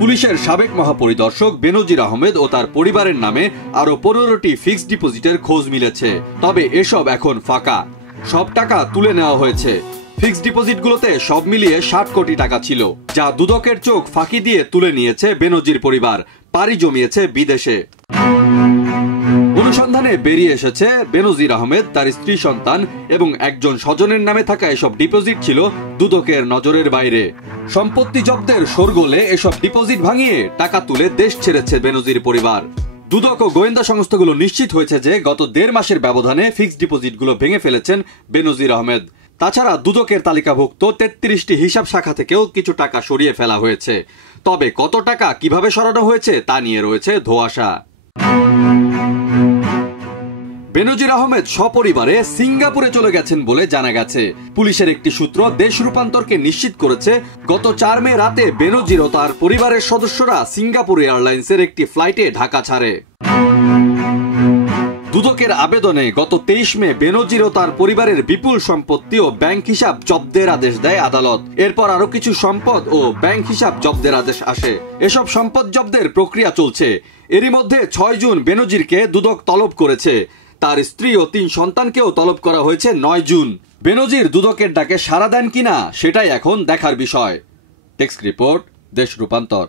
পুলিশের সাবেক মহাপরিদর্শক বেনজির আহমেদ ও তার পরিবারের নামে আরো 15টি ফিক্সড ডিপোজিটের খোঁজ মিলেছে। তবে এসব এখন ফাঁকা, সব টাকা তুলে নেওয়া হয়েছে। ফিক্সড ডিপোজিটগুলোতে সব মিলিয়ে 60 কোটি টাকা ছিল, যা দুদকের চোখ ফাঁকি দিয়ে তুলে নিয়েছে বেনজির পরিবার, পাড়ি জমিয়েছে বিদেশে। অনুসন্ধানে বেরিয়ে এসেছে বেনজির আহমেদ, তার স্ত্রী, সন্তান এবং একজন স্বজনের নামে থাকা এসব ডিপোজিট ছিল দুদকের নজরের বাইরে। সম্পত্তি জব্দের শোরগোলে এসব ডিপোজিট ভাঙিয়ে টাকা তুলে দেশ ছেড়েছে বেনজির পরিবার। দুদক ও গোয়েন্দা সংস্থাগুলো নিশ্চিত হয়েছে যে গত 1.5 মাসের ব্যবধানে ফিক্সড ডিপোজিটগুলো ভেঙে ফেলেছেন বেনজির আহমেদ। তাছাড়া দুদকের তালিকাভুক্ত 33টি হিসাব শাখা থেকেও কিছু টাকা সরিয়ে ফেলা হয়েছে। তবে কত টাকা কিভাবে সরানো হয়েছে তা নিয়ে রয়েছে ধোঁয়াশা। বেনজির আহমেদ সপরিবারে সিঙ্গাপুরে চলে গেছেন বলে জানা গেছে। পুলিশের একটি সূত্র দেশ রূপান্তরকে নিশ্চিত করেছে, গত 4 মে রাতে বেনজির ও তার পরিবারের সদস্যরা সিঙ্গাপুর এয়ারলাইন্সের একটি ফ্লাইটে ঢাকা ছাড়ে। দুদকের আবেদনে গত 23 মে বেনজির ও তার পরিবারের বিপুল সম্পত্তি ও ব্যাংক হিসাব জব্দের আদেশ দেয় আদালত। এরপর আরো কিছু সম্পদ ও ব্যাংক হিসাব জব্দের আদেশ আসে। এসব সম্পদ জব্দের প্রক্রিয়া চলছে। এরই মধ্যে 6 জুন বেনজিরকে দুদক তলব করেছে। তার স্ত্রী ও 3 সন্তানকেও তলব করা হয়েছে 9 জুন। বেনজির দুদকের ডাকে সাড়া দেন কিনা সেটাই এখন দেখার বিষয়। টেক্সট রিপোর্ট, দেশ রূপান্তর।